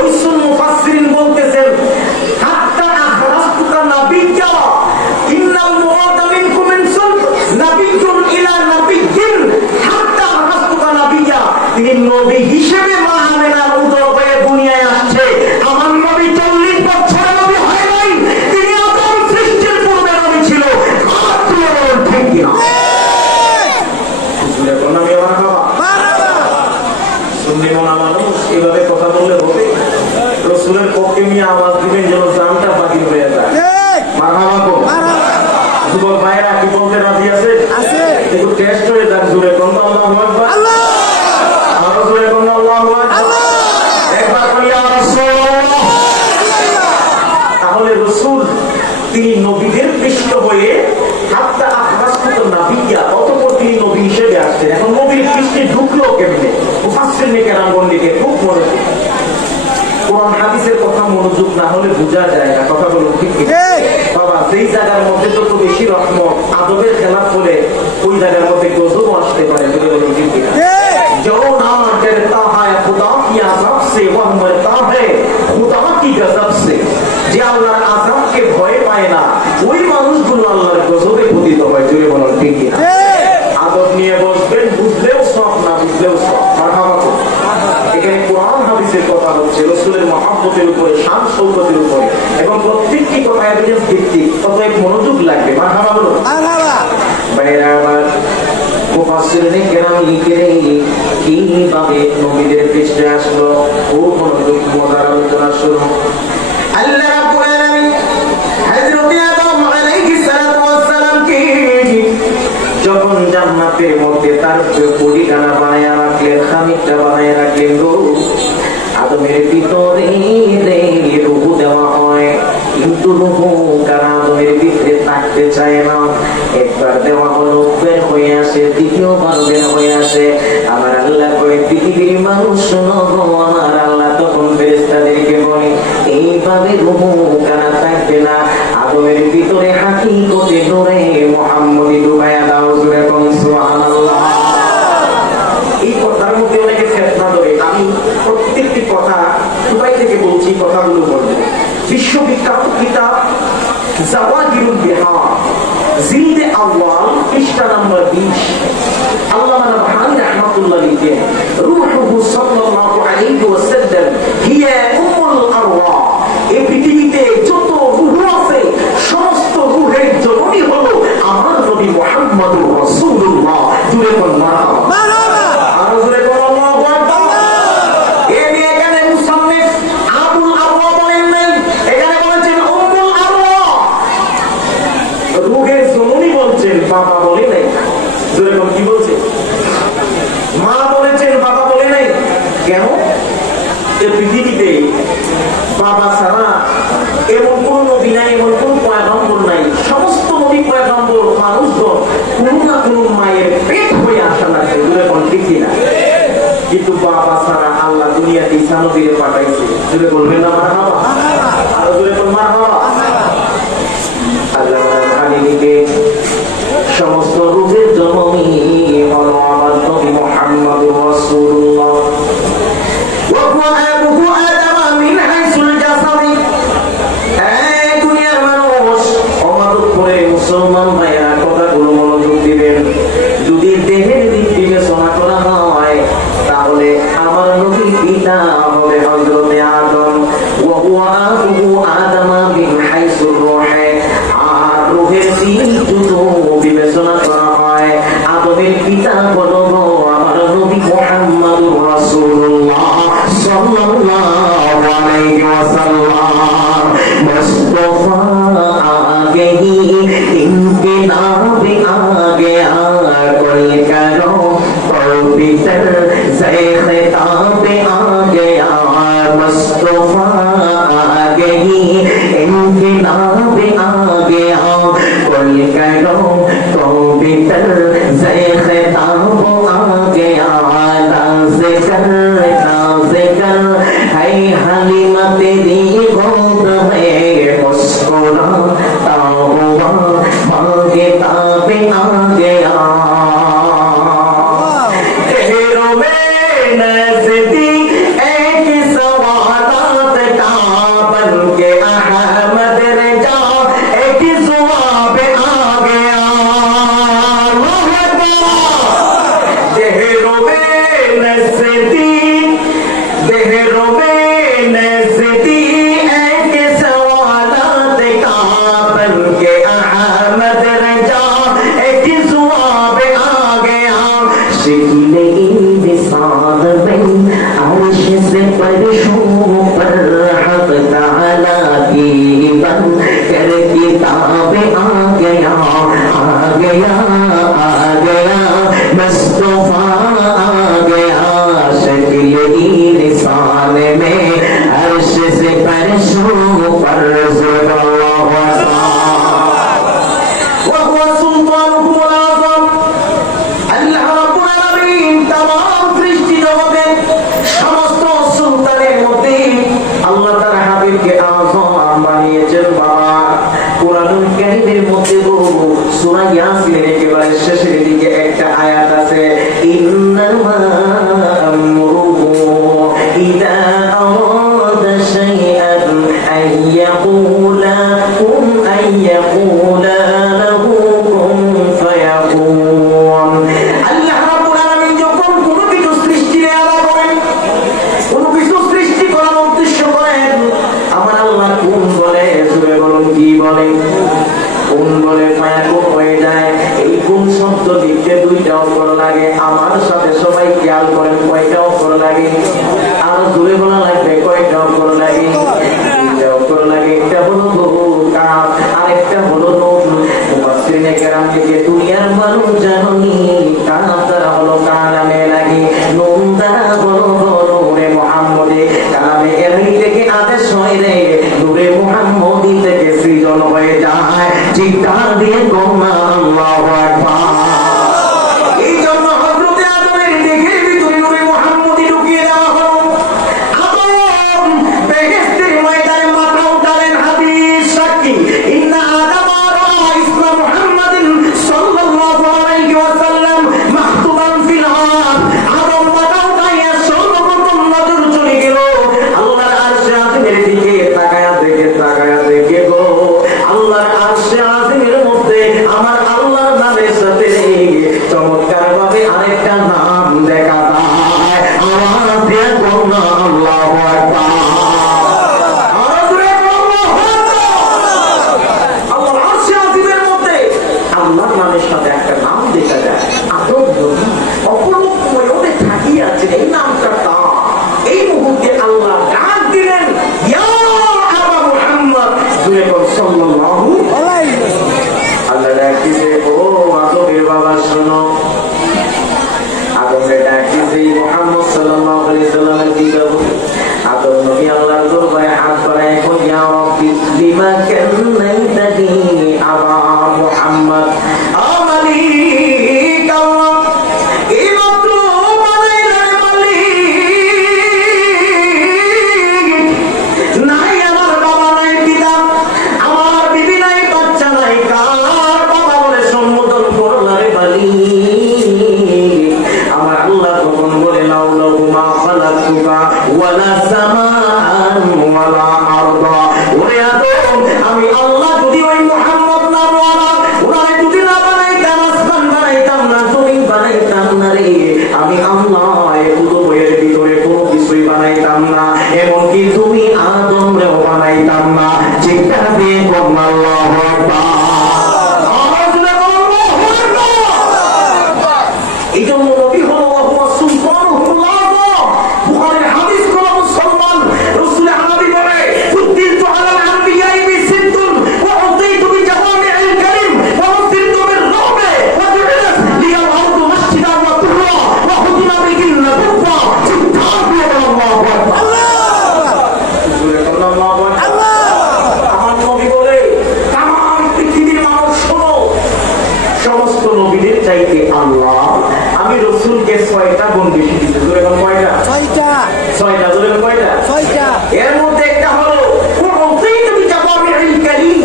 রাসূল মুফাসসিরিন বলতেছেন হাত্তা আখরাজতুকা নাবিয়্যা ইন্নাল মুরাদা মিনকুম নাবিয়্যুন ইলা নাবিয়্যিন হাত্তা আখরাজতুকা নাবিয়্যা। তিনি নবী হিসেবে মা আমেনার উদর হয়ে দুনিয়ায় আসছে। আমার নবী 40 বছর নবী হয় নাই, তিনি আদম সৃষ্টির পূর্বে নবী ছিল। ঠিক কি না? আমি আমার মানুষ এভাবে কথা বললে হবে? রাসূলের পক্ষে নিয়ে আওয়াজ দিবেন যেন জানটা বাকি হয়ে যায়। যুবক ভাইরা কি বলতে রাজি আছে? একটু টেস্ট হয়ে যাক। জোরে কোন আল্লাহু আকবার, আরো জোরে কোন আল্লাহু আকবার, একবার বলি ইয়া রাসূলুল্লাহ। তাহলে রাসূল তিনি নবীদের পৃষ্ঠ হয়ে হাত্তা আখরাজতুকা নাবিয়্যা, অতঃপর তিনি নবী হিসেবে আসছেন। এখন নবীর পৃষ্ঠে ঢুকলো কেমনে? মুফাসসিরিনে কেরামগণ লিখে খুব মনোযোগ। কোরআন হাদিসের কথা মনোযোগ না হলে বোঝা যায় না। কথা বলুন ঠিক কি বাবা? যেই জায়গার মধ্যে যত বেশি রহমত আদবের খেলাফ হলে ওই জায়গার মধ্যে গজবও আসতে পারে। বলুন ঠিক কি? जो ना डरता है खुदा की आज़ाब से वह मरता है खुदा की गजब से। যে আল্লাহর আযাবকে ভয় পায় না ওই মানুষগুলো আল্লাহর গজবে পতিত হয়। জোরে বলুন ঠিক কি? আদব নিয়ে বসবেন, বুঝলেও সব না বুঝলেও সব। মারহাবা। এখানে কোরআন হাদিসের কথা হচ্ছে, রাসূলের মহব্বতের উপরে, শান শৌকতের উপরে, এবং প্রত্যেকটি কথা এভিডেন্স ভিত্তিক। অতএব মনোযোগ লাগবে। মারহাবা বলুন। মারহাবা। বাইরে আবার মুফাসসিরিনে কেরাম লিখে কিভাবে নবীদের পৃষ্ঠে আসলো। ও মনোযোগ, মজার আলোচনা শুরু। আল্লাহ রাব্বুল আলামিন হযরত আদম আলাইহিস সালাতু ওয়াস সালামকে যখন জান্নাতের মধ্যে তার পরিখানা বানায়া রাখলেন, খামিরটা বানায়া রাখলেন, আদমের ভিতরে রূহ দেওয়া হয়, কিন্তু রূহ কারণ আদমের ভিতরে থাকতে চায় না। একবার দেওয়া হলো, বের হয়ে আসে, দ্বিতীয়বার বের হয়ে আসে। আমার আল্লাহ কই, পৃথিবীর মানুষ শোনো, আমার আল্লাহ তখন ফেরেশতাদেরকে বলে এইভাবে রূহ কানা থাকবে না, আদমের ভিতরে হাকিকতে নূরে মুহাম্মদী ডুবায়া দাও। জোরে কোন সুবহানাল্লাহ। এই কথার মধ্যে অনেকে ফিতনা ধরে। আমি প্রত্যেকটি কথা দুবাই থেকে বলছি, কথাগুলো বলবো। বিশ্ববিখ্যাত কিতাব জাওয়াহিরুল বিহার, জিলদে আউয়াল, পৃষ্ঠা নাম্বার 20, আল্লামা নাবহানী রাহমাতুল্লাহ লিখেন, রূহুহু সাল্লাল্লাহু আলাইহি ওয়াসাল্লাম হিয়া উম্মুল আরওয়াহ। এই পৃথিবীতে যত রূহ আছে সমস্ত রূহের জননী হলো আমার নবী মুহাম্মদুর রাসূলুল্লাহ। জুরে কোন মারহাবা, মারহাবা, আর জুরে কোন আল্লাহু আকবার। এই এখানে মুসান্নিফ আবুল আরওয়াহ বলেন নাই, এখানে বলেছেন উম্মুল আরওয়াহ। রূহের জননী বলছেন, বাবা বলে নাই। জুরে কোন কি বলছে? মা বলেছেন, বাবা বলে নাই। কেন? এই পৃথিবীতে বাবা ছাড়া এমন কোন কিন্তু বাবা ছাড়া আল্লাহ দুনিয়াতে ঈসা নবীকে পাঠাইছে। জোরে বলবেন না মারহাবা? আরো জোরে বলবেন মারহাবা? আল্লাহ খালিকে সমস্ত রূপের জননী হলো আমার নবী মুহাম্মদুর রাসূলুল্লাহ। ওয়া আবুহু আদম মিন হাইসুল জাসাদি। এই দুনিয়ার মানুষ আমার উপরে মুসলমান ভাইরা কথাগুলো মনোযোগ দিবেন। যদি দেহের দিক বিবেচনা করা হয় তাহলে আমার নবীর পিতা হবে হযরতে আদম। ওয়া আবুহু আদম মিন হাইসুর রূহ। আর রূহের দিক বিবেচনা করা হয় আদমের পিতা হলো আমার নবী মুহাম্মদুর রাসূলুল্লাহ সাল্লাল্লাহু আলাইহি ওয়াসাল্লাম। মুস্তাফা আগে হি ইনকে নামে আগে কোই করো পবিত্র সে খিতাবে আগে মুস্তাফা আগে হি इनके नाम आगे आओ कोई करो तो बितर से खिताब आगे नाज़िकर है हलीमा तेरी गोद में मुस्कुराता हुआ मांगे ताबे आगे आओ तेरों में नज़दी एक सवालात का बन के अहमद रजा एक जवाब आ गया। देहरों में नज़दी एक सवालात का बन के अहमद रजा एक जवाब आ गया। शिकले विसाद में अर्श से परशों पर हक ताला की बन कर किताब आ गया मुस्तफा आ गया। शक्ल इंसान में अर्श से परशों पर সূরা ইয়াসিনের একেবারে শেষের দিকে একটা আয়াত আছে ইন্নামা আমরুহু ইযা আরাদা শাইআন আইয়াকুলা লাহু কুন ফায়াকুন। আল্লাহ রাব্বুল আলামিন যখন কোনো কিছু সৃষ্টির আলাদা করেন, কোনো কিছু সৃষ্টি করার উদ্দেশ্য করেন, আমার আল্লাহ কোন বলে জোরে বলুন কি বলে? কোন বলে ফায়াকুন হয়ে যায়। এই কোন শব্দ লিখতে দুইটা অক্ষর লাগে। আমার সাথে সবাই খেয়াল করেন কয়টা অক্ষর লাগে? আর জোরে বলা লাগবে কয়টা অক্ষর লাগে? দুইটা অক্ষর লাগে। একটা হলো কাফ আর একটা হলো নুন। মুফাসসিরিনে কেরাম থেকে দুনিয়ার মানুষ জানি কাফ দ্বারা হলো কালামে লাগে, নুন দ্বারা হলো নূরে মুহাম্মদে। কালামে এরই থেকে আদেশ হয় রে নূরে মুহাম্মদি থেকে সৃজন হয়ে যায়। চিৎকার দিয়ে গোনা আল্লাহু আকবার। এই জন্য হযরতে আদমের দেহের ভিতরে নূরে মুহাম্মদি ঢুকিয়ে দেওয়া হলো। আদম বেহেশতের ময়দানে মাথা উঠালেন, হাদিস সাক্ষী ইন্না আদামা রাআ ইসলাম মুহাম্মাদিন সাল্লাল্লাহু আলাইহি ওয়াসাল্লাম মাহতুবান ফিল আরদ। আদম মাথা উঠাইয়া সর্বপ্রথম নজর চলে গেল আল্লাহর আরশে আজিমের দিকে। তাকায়া দেখে গো আল্লাহর আরশে আজিমের মধ্যে আমার আল্লাহর নামের সাথে চমৎকার ভাবে আরেকটা নাম দেখা যায়। আওয়াজ দিয়ে বলুন আল্লাহু আকবার। আল্লাহর আরশে আজিমের মধ্যে আল্লাহর নামের সাথে একটা নাম দেখা যায়। আদম নবী অপরূপ ময়ূরে থাকিয়ে আছেন, এই নামটা তার। এই মুহূর্তে আল্লাহ ডাক দিলেন ইয়া আবা মুহাম্মদ সাল্লাল্লাহু আলাইহি ওয়াসাল্লাম। আল্লাহ ডাক দিছে ও আদমের বাবা শোনো। আদমের ডাক দিছে মুহাম্মদ সাল্লাল্লাহু আলাইহি ওয়াসাল্লামের দিকে। আদম নবী আল্লাহর দরবারে হাত বাড়ায় কই ইয়া রাব্বি বিমা কান্নাইতানি আবা মুহাম্মদ। আমালিক আল্লাহ এই মাত্র বানাইলেন মালিক তখন বলে লাউলাহু মা খালাকতুকা ওয়ালা সামাআন ওয়ালা আরদা। ওরে আদম, আমি আল্লাহ যদি ওই মুহাম্মদ নামওয়ালা ওনারে যদি না বানাইতাম, আসমান বানাইতাম না, জমিন বানাইতাম না রে, আমি আল্লাহ বইয়ের ভিতরে কোনো কিছুই বানাইতাম না, এমনকি তুমি আদমরেও বানাইতাম না। চিন্তা দিয়ে আল্লাহু আকবার। এই জন্য নবী হলো সুলতানুল আযম। বুখারীর হাদিস কোন মুসলমান রাসূল আরবি বলে কুতিলতু আলাল আনবিয়াই বিসিদ্দুন ওয়া উতিতু বিজাওয়ামিল কালিম ওয়া উতিতু বির-রুবি ওয়া জুইলাত লিয়াল আরদু মাসজিদান ওয়া তুহরা ওয়া হুদিনা বিহিল নাবুওয়া। আল্লাহু আকবার, আল্লাহু আকবার। আমার নবী বলে তামাম পৃথিবীর মানুষ শোনো, সমস্ত নবীদের চাইতে আল্লাহ আমি রাসূলকে 6টা গুণ বেশি দিয়েছি। জোরে বল কয়টা? 6টা। 6টা। জোরে বল কয়টা? 6টা। এর মধ্যে একটা হলো কুনতিতু বিজাওয়ামিল কালিম।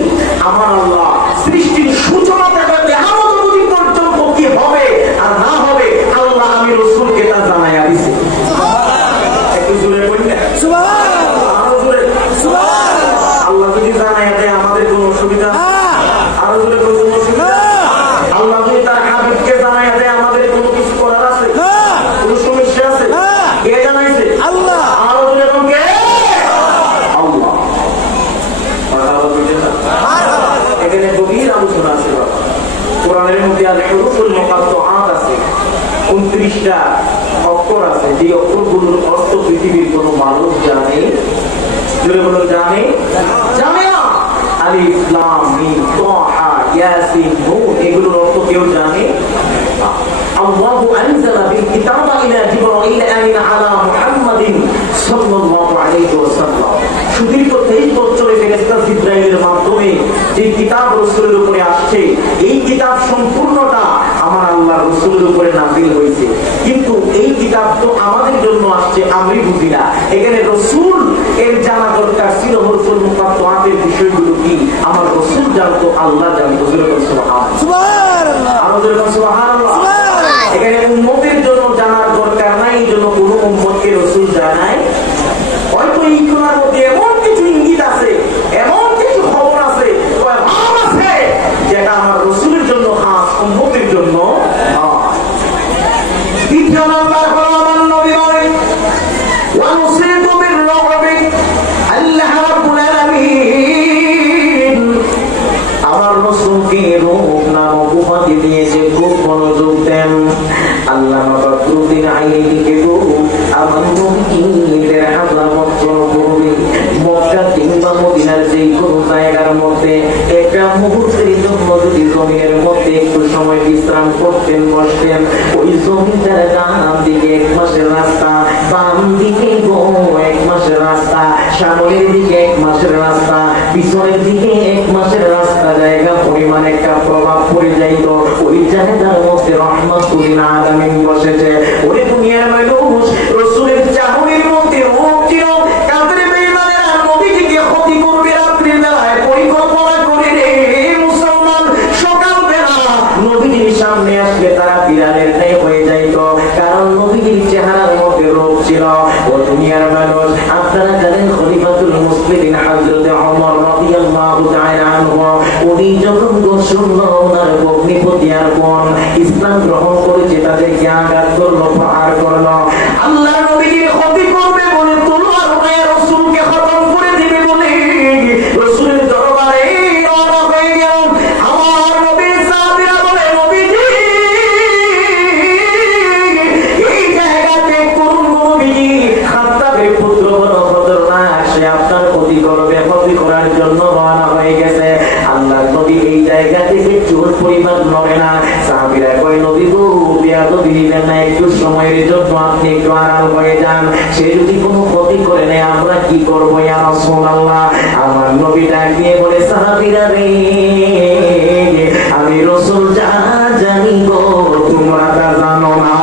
আমার আল্লাহ সৃষ্টির সূচনা থেকে কিয়ামত অবধি পর্যন্ত কি হবে আর না হবে আল্লাহ আমি রাসূলকে তা জানায়া দিয়েছি। সুবহানাল্লাহ। একটু জোরে বলুন না সুবহানাল্লাহ। আরো জোরে সুবহানাল্লাহ। আল্লাহ যদি জানায়া দেয় আমাদের কোনো অসুবিধা? আরো জোরে বলুন কোনো অসুবিধা? আল্লাহ যদি তার হাবিবকে জানায়া দেয় আমাদের কোনো কিছু করার আছে? কোনো সমস্যা আছে? কে জানাইছে? আল্লাহ। আরো জোরে বলুন কে? আল্লাহ। এখানে গভীর আলোচনা আছে। কোরআনের মধ্যে আল হুরুফুল মুকাত্তাআত আছে, 29টা অক্ষর আছে, যে অক্ষরগুলোর অর্থ পৃথিবীর কোনো মানুষ জানে? জোরে বলুন জানে? জানে না। আলিফ লাম মিম তাহা ইয়াসিন নুন এগুলোর অর্থ কেউ জানে? আল্লাহু আনজালা বিল কিতাবা ইলা জিবরাইল আমিন আলা মুহাম্মাদিন সাল্লাল্লাহু আলাইহি ওয়াসাল্লাম। সুদীর্ঘ 23 বছরে ফেরেশতা জিবরাইলের মাধ্যমে যে কিতাব রাসূলের উপরে আসছে, এই কিতাব সম্পূর্ণটা আমার আল্লাহর রাসূলের উপরে নাযিল হয়েছে। কিন্তু এই কিতাব তো আমাদের জন্য আসছে, আমি বুঝি না। এখানে রাসূল এর জানা দরকার ছিল হুরুফুল মুকাত্তাআতের বিষয়গুলো কি আমার রাসূল জানতো, আল্লাহ জানতো। সুবহানাল্লাহ। আরো জোরে বলুন সুবহানাল্লাহ। এখানে উম্মতের জন্য জানার দরকার নাই, এই জন্য কোন উম্মতকে রাসূল জানায়। হয়তো এই কোরআনের মধ্যে এমন কিছু ইঙ্গিত আছে, এমন কিছু খবর আছে, ভাব আছে, যেটা আমার রাসূলের জন্য খাস, উম্মতের জন্য খাস। দ্বিতীয় নাম্বার হলো আমার নবী বলেন ওয়া নুসিতু বির-রুবি। আল্লাহ রাব্বুল আলামিন আমার রাসূলকে রূপ নামক উপাধি দিয়েছে, খুব মনোযোগ দেন। আল্লামা বদরুদ্দিন আইনি লিখে গো আমার নবীদের হাজার বছর পূর্বে মক্কা কিংবা মদিনার যে কোনো জায়গার মধ্যে একটা মুহূর্তের জন্য যদি জমিনের মধ্যে একটু সময় বিশ্রাম করতেন, বসতেন, ওই জমিটার ডান দিকে 1 মাসের রাস্তা, বাম দিকে 1 মাসের রাস্তা, সামনের দিকে 1 মাসের রাস্তা, পিছনের দিকে 1 মাসের রাস্তা, জায়গা পরিমাণ একটা প্রভাব পড়ে যাইত। ওই জায়গার মধ্যে রহমাতুল আলামিন বসেছে। ওই দুনিয়ার মানুষ রাসূলের চাহনির মধ্যে রূপ ছিল, কাদের বেঈমানেরা নবীজিকে ক্ষতি করবে রাত্রির বেলায় পরিকল্পনা করে রে মুসলমান, সকাল বেলা নবীজির সামনে আসলে তারা বিড়ালের ন্যায় হয়ে যাইত, কারণ নবীজির চেহারার মধ্যে রূপ ছিল। ও দুনিয়ার মানুষ, আপনারা জানেন খলিফাতুল মুসলিমিন হযরত ওমর রাদিয়াল্লাহু তাআলা আনহু উনি যখন শুনলো ওনার ভগ্নিপতি আর বোন ইসলাম গ্রহণ করেছে, তাদেরকে আঘাত করলো, প্রহার করলো, আল্লাহ নবীকে ক্ষতি করবে বলে তলোয়ার উঠায় রাসূলকে খতম করে দিবে বলে রাসূলের দরবারে রওনা হয়ে গেল। আমার নবীর সাহাবীরা বলে নবীজি এই জায়গাতে করুন নবীজি, খাত্তাবের পুত্র বড় খতরনাক, সে আপনার ক্ষতি করবে, ক্ষতি করার জন্য রওনা হয়ে গেছে। আল্লাহর নবী এই জায়গা থেকে চোর পরিমাণ নড়ে না। সাহাবীরা কয় নবী গো বেয়াদবি নিলেন না, একটু সময়ের জন্য আপনি একটু আড়াল হয়ে যান, সে যদি কোনো ক্ষতি করে নেয় আমরা কি করবো ইয়া রাসূলুল্লাহ। আমার নবী ডাক দিয়ে বলে সাহাবীরা রে আমি রাসূল যা জানি গো তোমরা তা জানো না।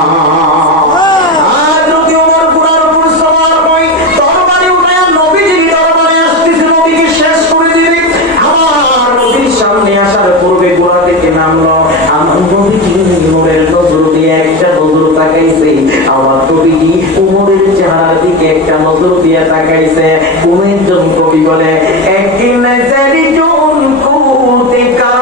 আমার কবিজি উমরের চেহারার দিকে একটা নজর দিয়ে তাকাইছে। উমের জন কবি বলে একদিন নজরি জোন কো দেখা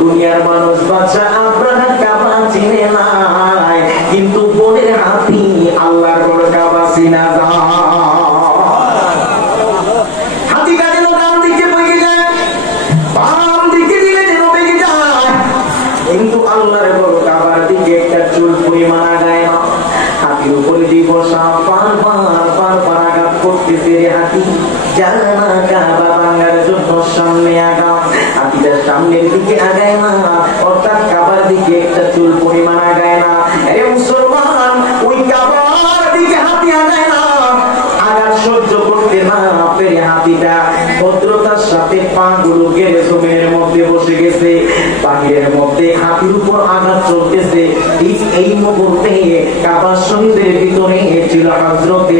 দুনিয়ার দুনিয়ার মানুষ বাদশা আব্রাহা কাবা চিনে নাই, কিন্তু বনের হাতি আল্লাহর ঘর কাবা চিনা যায়। হাতিটা যেন ডান দিকে বইকে যায়, বাম দিকে দিলে যেন বেগে যায়, কিন্তু আল্লাহর ঘর কাবার দিকে একটা চুল পরিমাণ আগায় না। হাতির উপরে দিয়ে বসা পার আঘাত করতেছে হাতি, জানা কাবা ভাঙার জন্য সামনে আগায়। হাতিটা সামনের দিকে আগায় না, অর্থাৎ কাবার দিকে একটা চুল পরিমাণ আগায় না। আরে মুসলমান, ওই কাবার দিকে হাতি আগায় না, আঘাত সহ্য করতে না পেরে হাতিটা ভদ্রতার সাথে পা গুলো গেড়ে জমিনের মধ্যে বসে গেছে। বাহিরের মধ্যে হাতির উপর আঘাত চলতেছে। ঠিক এই মুহূর্তে কাবা শরীফের ভিতরে ছিল হযরতে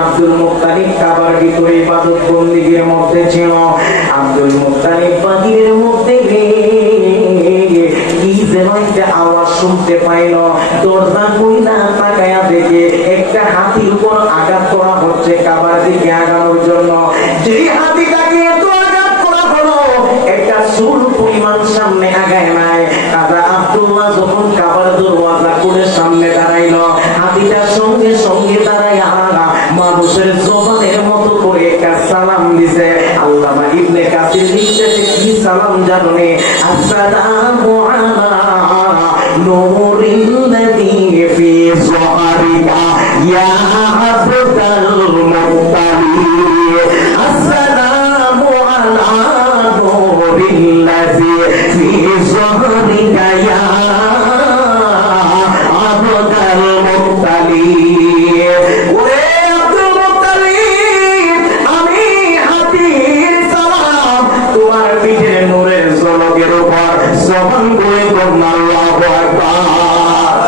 আব্দুল মুত্তালিব, কাবার ভিতরে ইবাদত বন্দেগীর মধ্যে ছিল। আব্দুল মুত্তালিব বাহিরের মধ্যে কি যেন একটা আওয়াজ শুনতে পাইল। দরজা খুইলা তাকায়া দেখে একটা হাতির উপর আঘাত করা হচ্ছে কাবার দিকে আগানোর জন্য। যে হাতিটাকে এত আঘাত করা হলো, একটা চুল পরিমাণ সামনে আগায় নাই। কাজা আব্দুল্লাহ যখন কাবার দরওয়াজা করে সামনে দাঁড়াইল, হাতিটা সঙ্গে সঙ্গে দাঁড়াইয়া মানুষের জবানের মতো করে একটা সালাম দিছে। আল্লামা ইবনে কাসির লিখতেছে কি সালাম জানেন? আসসালামু আলা নূরিল্লাযী ফি যহরিকা ইয়া আব্দাল মুত্তালিব, আসসালামু আলা নূরিল্লাযী ফি যহরিকা ইয়া আব্দাল মুত্তালিব। ওরে আব্দুল মুত্তালিব, আমি হাতির সালাম তোমার পিঠে নূরের ঝলকের উপর জবান করে বললাম আল্লাহু আকবার।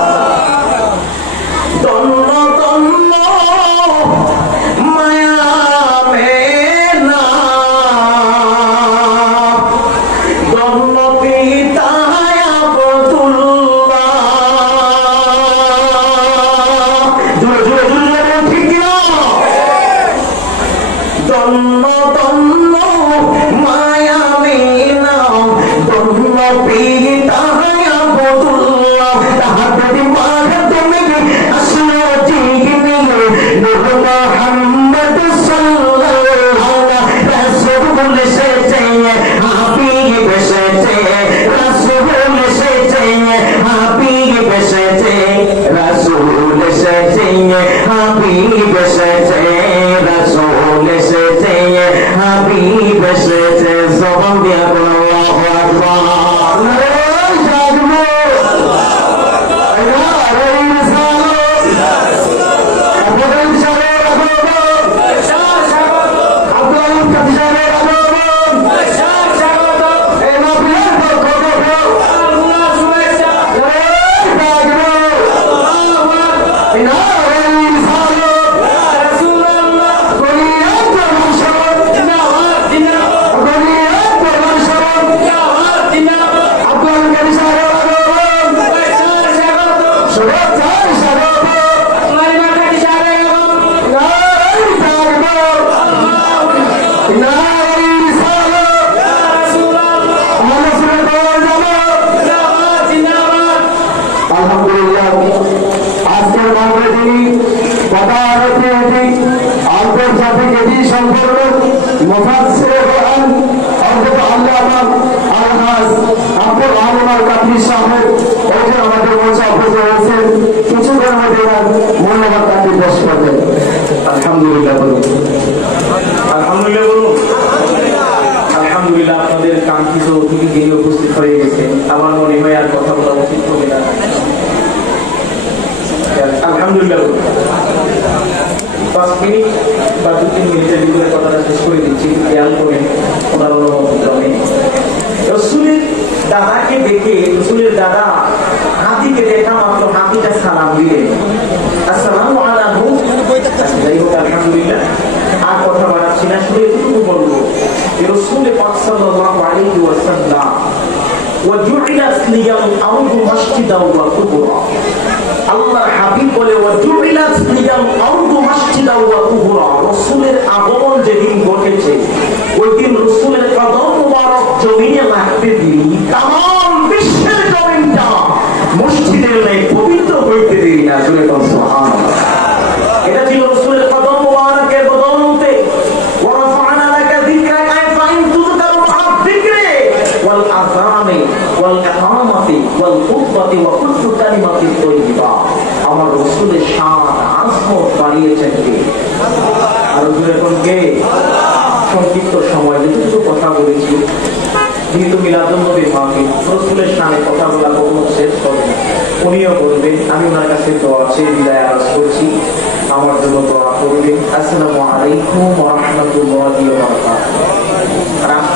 দন্ন দন্ন মায়া মেনা, দন্ন পিতা আব্দুল্লাহ। জোরে জোরে জোরে ঠিক না? দন্ন দন্ন মায়া মেনা, দন্ন পিতা আব্দুল্লাহ। তাহাতে মারা তুমি আসলো জিগিনি নূর মুহাম্মদ সাল্লাল্লাহু রাসূল এসেছে, হাবিব এসেছে, রাসূল এসেছে, হাবিব এসেছে, রাসূল এসেছে, হাবিব এসেছে, রাসূল এসেছে, হাবিব এসেছে। জবান দিয়া বলো আল্লাহু আকবার। আলহামদুলিল্লাহ, আপনাদের কাঙ্ক্ষিত অতিথি যিনি উপস্থিত হয়ে গেছেন, আমার মনে হয় আর কথা বলা উচিত হবে না। আলহামদুলিল্লাহ, 5 মিনিট বা 2-3 মিনিটের ভিতরে কথাটা শেষ করে দিচ্ছি, খেয়াল করেন ওনার অনুমতি। রসুলের দাদাকে দেখে, রসুলের দাদা হাতিকে দেখা মাত্র হাতিটা সালাম দিলেন, আসসালামু আলাইকুম। যাই হোক, আলহামদুলিল্লাহ, আর কথা বাড়াচ্ছি না, শুধু এটুকু বলবো যে রসুল পাক সাল্লাল্লাহু আলাইহি ওয়াসাল্লাম ওয়াজুইলাত লিয়াল আরদু মাসজিদাও ওয়া কুবরা, আল্লাহর হাবিব বলে ওয়াজুইলাত লিয়াল আরদু মাসজিদাও ওয়া কুবরা। রসুলের আগমন যেদিন ঘটেছে, ওই দিন রসুলের কদম মুবারক জমিনে লাগতে দিন কিনা? জোরে বলুন সুবহানাল্লাহ। এটা ছিল রাসূলের কদম মুবারকের বদৌলতে। ওয়া রাফা'না লাকা যিকরাক আইফা ইন তুযকারু মা'a যিকরি ওয়াল আযানি ওয়াল ইকামাতি ওয়াল খুতবাতি ওয়া কুল্লু কালিমাতিন তাইয়্যিবা। আমার রাসূলের শান আজমত বাড়িয়েছেন কে? আর জোরে বলুন কে? সংক্ষিপ্ত সময় যেটুকু কথা বলেছি, যেহেতু মিলাদুন নবীর মাহফিল, রাসূলের শানে কথা বলা কখনো শেষ হবে না। উনিও বলবেন, আমি ওনার কাছে দোয়া চেয়ে বিদায় আরজ করছি, আমার জন্য দোয়া করবেন। আসসালামু আলাইকুম ওয়া রাহমাতুল্লাহি ওয়া বারাকাতুহু।